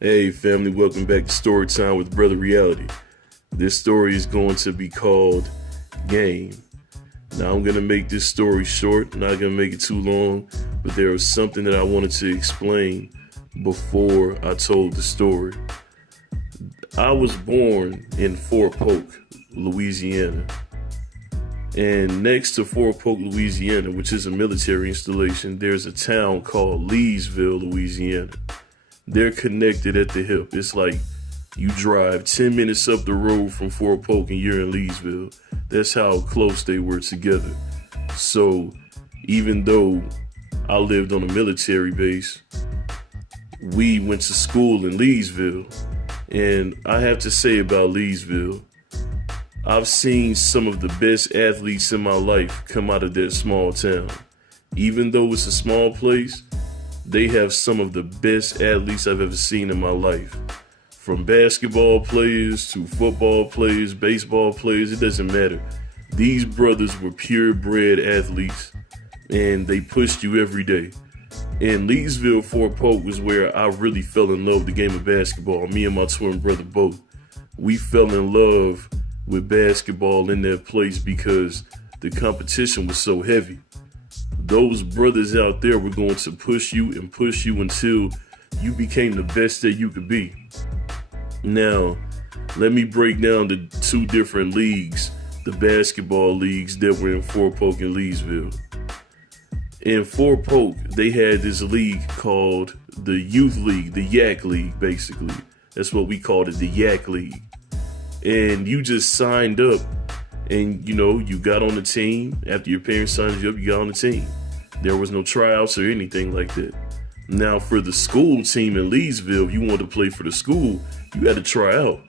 Hey family, welcome back to Story Time with Brother Reality. This story is going to be called Game. Now I'm going to make this story short, not going to make it too long, but there was something that I wanted to explain before I told the story. I was born in Fort Polk, Louisiana. And next to Fort Polk, Louisiana, which is a military installation, there's a town called Leesville, Louisiana. They're connected at the hip. It's like you drive 10 minutes up the road from Fort Polk and you're in Leesville. That's how close they were together. So even though I lived on a military base, we went to school in Leesville. And I have to say about Leesville, I've seen some of the best athletes in my life come out of that small town. Even though it's a small place, they have some of the best athletes I've ever seen in my life. From basketball players to football players, baseball players, it doesn't matter. These brothers were purebred athletes and they pushed you every day. And Leesville, Fort Polk was where I really fell in love with the game of basketball. Me and my twin brother both. We fell in love with basketball in that place because the competition was so heavy. Those brothers out there were going to push you until you became the best that you could be. Now, let me break down the two different leagues, the basketball leagues that were in Fort Polk and Leesville. In Fort Polk, they had this league called the Youth League, the Yak League, basically. That's what we called it, the Yak League. And you just signed up. And, you got on the team. After your parents signed you up, you got on the team. There was no tryouts or anything like that. Now, for the school team in Leesville, if you wanted to play for the school, you had to try out.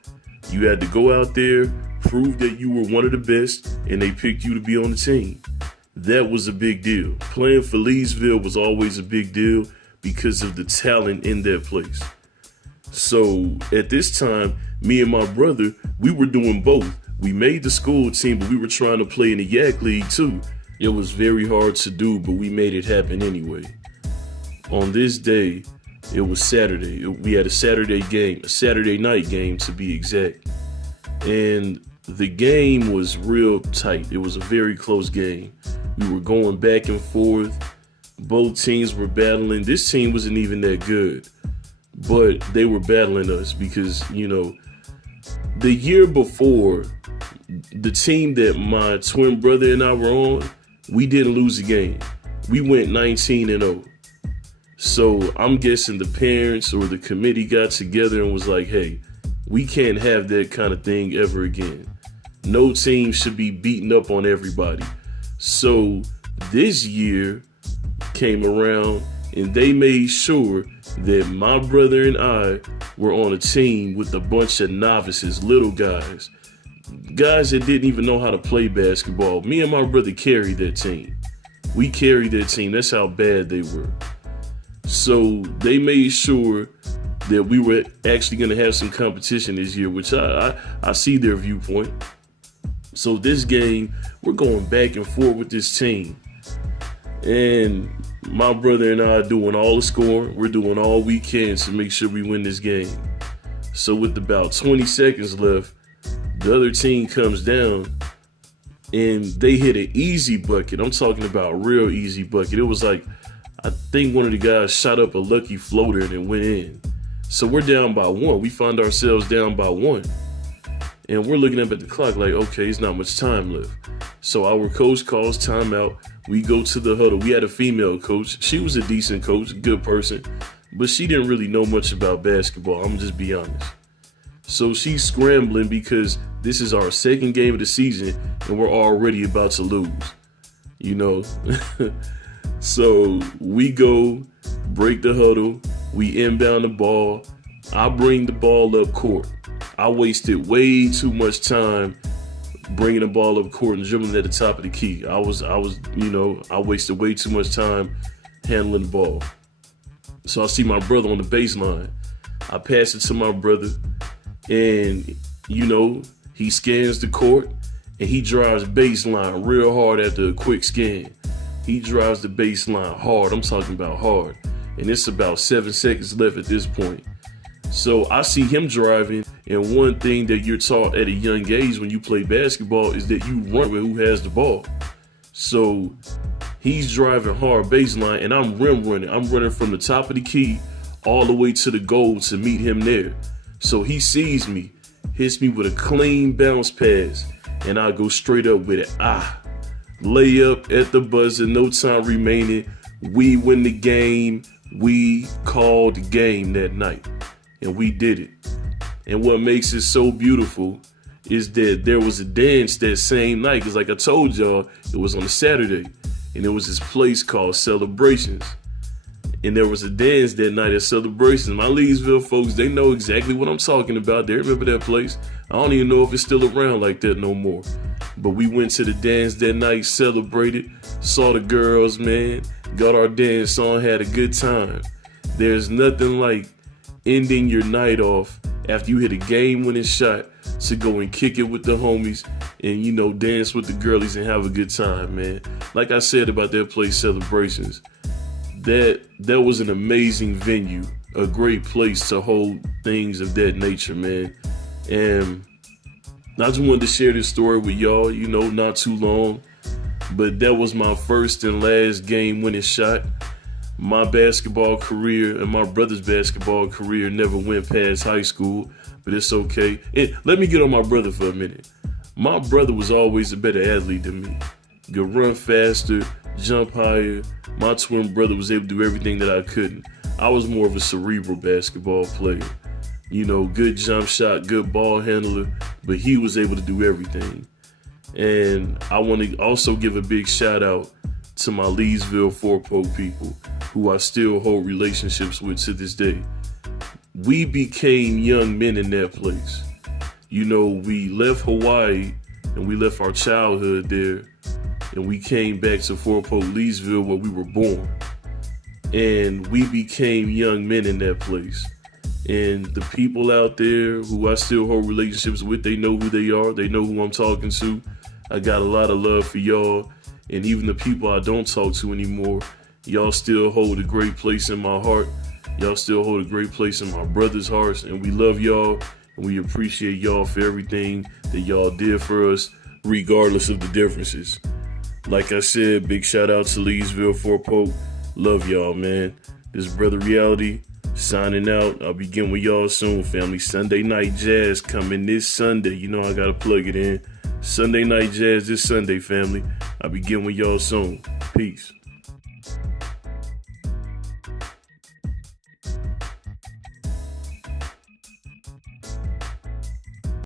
You had to go out there, prove that you were one of the best, and they picked you to be on the team. That was a big deal. Playing for Leesville was always a big deal because of the talent in that place. So, at this time, me and my brother, we were doing both. We made the school team, but we were trying to play in the Yak League too. It was very hard to do, but we made it happen anyway. On this day, it was Saturday. We had a Saturday game, a Saturday night game to be exact. And the game was real tight. It was a very close game. We were going back and forth. Both teams were battling. This team wasn't even that good, but they were battling us because, the year before, the team that my twin brother and I were on, we didn't lose a game. We went 19-0. So I'm guessing the parents or the committee got together and was like, hey, we can't have that kind of thing ever again. No team should be beating up on everybody. So this year came around and they made sure that my brother and I were on a team with a bunch of novices, little guys that didn't even know how to play basketball. Me and my brother carried that team. We carried that team. That's how bad they were. So they made sure that we were actually going to have some competition this year, which I see their viewpoint. So this game, we're going back and forth with this team. And my brother and I are doing all the scoring. We're doing all we can to make sure we win this game. So with about 20 seconds left, the other team comes down and they hit an easy bucket. I'm talking about a real easy bucket. It was like, I think one of the guys shot up a lucky floater and it went in. So we're down by one. We find ourselves down by one. And we're looking up at the clock like, okay, there's not much time left. So our coach calls timeout. We go to the huddle. We had a female coach. She was a decent coach, good person, but she didn't really know much about basketball. I'm just be honest. So she's scrambling because this is our second game of the season and we're already about to lose. you know. So we go, break the huddle, we inbound the ball. I bring the ball up court. I wasted way too much time bringing the ball up court and dribbling at the top of the key. I wasted way too much time handling the ball. So I see my brother on the baseline. I pass it to my brother, and he scans the court and he drives baseline real hard after a quick scan. He drives the baseline hard. I'm talking about hard. And it's about 7 seconds left at this point. So I see him driving, and one thing that you're taught at a young age when you play basketball is that you run with who has the ball. So he's driving hard baseline, and I'm rim running. I'm running from the top of the key all the way to the goal to meet him there. So he sees me, hits me with a clean bounce pass, and I go straight up with it. Layup at the buzzer, no time remaining. We win the game. We called the game that night, and we did it. And what makes it so beautiful is that there was a dance that same night, because like I told y'all, it was on a Saturday, and there was this place called Celebrations. And there was a dance that night at Celebrations. My Leesville folks, they know exactly what I'm talking about. They remember that place. I don't even know if it's still around like that no more. But we went to the dance that night, celebrated, saw the girls, man, got our dance on, had a good time. There's nothing like ending your night off after you hit a game-winning shot to go and kick it with the homies and, dance with the girlies and have a good time, man. Like I said about that place, Celebrations, that was an amazing venue, a great place to hold things of that nature, man. And I just wanted to share this story with y'all, not too long, but that was my first and last game-winning shot. My basketball career and my brother's basketball career never went past high school, but it's okay. And let me get on my brother for a minute. My brother was always a better athlete than me. Could run faster, jump higher. My twin brother was able to do everything that I couldn't. I was more of a cerebral basketball player. Good jump shot, good ball handler, but he was able to do everything. And I want to also give a big shout out to my Leesville Fort Polk people who I still hold relationships with to this day. We became young men in that place. We left Hawaii and we left our childhood there, and we came back to Fort Polk, Leesville, where we were born. And we became young men in that place. And the people out there who I still hold relationships with, they know who they are. They know who I'm talking to. I got a lot of love for y'all. And even the people I don't talk to anymore, y'all still hold a great place in my heart. Y'all still hold a great place in my brother's hearts. And we love y'all. And we appreciate y'all for everything that y'all did for us, regardless of the differences. Like I said, big shout out to Leesville, Fort Polk. Love y'all, man. This is Brother Reality. Signing out. I'll begin with y'all soon, family. Sunday Night Jazz coming this Sunday. I gotta plug it in. Sunday Night Jazz this Sunday, family. I'll begin with y'all soon. Peace.